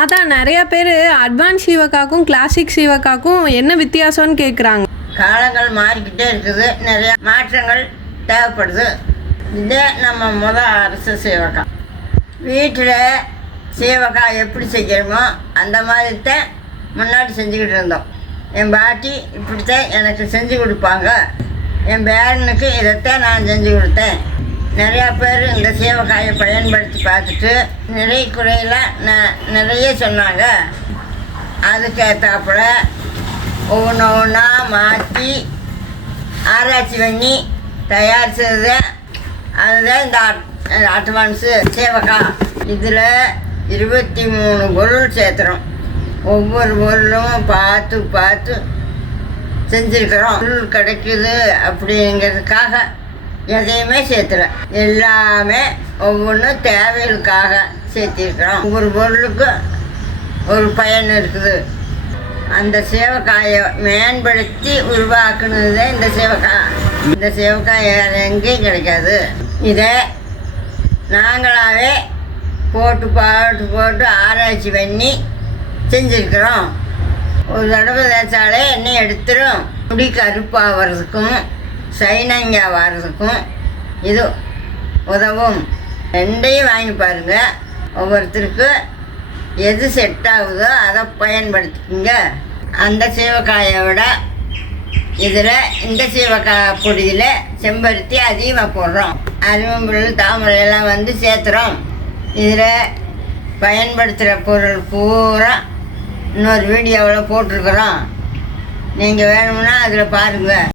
அதான் நிறைய பேர் அட்வான்ஸ் சீவக்காக்கும் கிளாசிக் சீவக்காக்கும் என்ன வித்தியாசம்னு கேட்குறாங்க. காலங்கள் மாறிக்கிட்டே இருக்குது, நிறைய மாற்றங்கள் தேவைப்படுது. இதே நம்ம அரசு சீவக்காய் வீட்டில் சீவக்காய் எப்படி செய்கிறோமோ அந்த மாதிரி தான் முன்னாடி செஞ்சுக்கிட்டு இருந்தோம். என் பாட்டி இப்படித்தான் எனக்கு செஞ்சு கொடுப்பாங்க. என் பேரனுக்கு இதைத்தான் நான் செஞ்சு கொடுத்தேன். நிறையா பேர் இந்த சீவக்காயை பயன்படுத்தி பார்த்துட்டு நிறைய குறையெல்லாம் நிறைய சொன்னாங்க. அதுக்கேற்றாப்புல ஒவ்வொன்றா மாற்றி ஆராய்ச்சி பண்ணி தயாரித்தது அதுதான் இந்த அட்வான்ஸு சீவக்காய். இதில் 23 பொருள் சேர்த்துறோம். ஒவ்வொரு பொருளும் பார்த்து செஞ்சுருக்கிறோம். பொருள் கிடைக்குது அப்படிங்கிறதுக்காக எதையுமே சேர்த்துல, எல்லாமே ஒவ்வொன்றும் தேவைகளுக்காக சேர்த்திருக்கிறோம். ஒவ்வொரு பொருளுக்கும் ஒரு பயன் இருக்குது. அந்த சீவக்காயை மேம்படுத்தி உருவாக்குனது தான் இந்த சீவக்காய். இந்த சீவக்காய் வேறு எங்கேயும் கிடைக்காது. இதை நாங்களாகவே போட்டு ஆராய்ச்சி பண்ணி செஞ்சுருக்கிறோம். ஒரு தடவை தேய்ச்சாலே எண்ணெய் எடுத்துடும். முடி கருப்பாகிறதுக்கும் சைனங்கா வர்றதுக்கும் இது உதவும். ரெண்டையும் வாங்கி பாருங்கள். ஒவ்வொருத்தருக்கு எது செட் ஆகுதோ அதை பயன்படுத்திக்கோங்க. அந்த சீவக்காயை விட இதில் இந்த சீவக்காய் பொடியில் செம்பருத்தி அதிகமாக போடுறோம். அருவம்புல் தாமரையெல்லாம் வந்து சேர்த்துறோம். இதில் பயன்படுத்துகிற பொருள் பூரா இன்னொரு வீடியோவில் போட்டிருக்கிறோம். நீங்கள் வேணும்னா அதில் பாருங்கள்.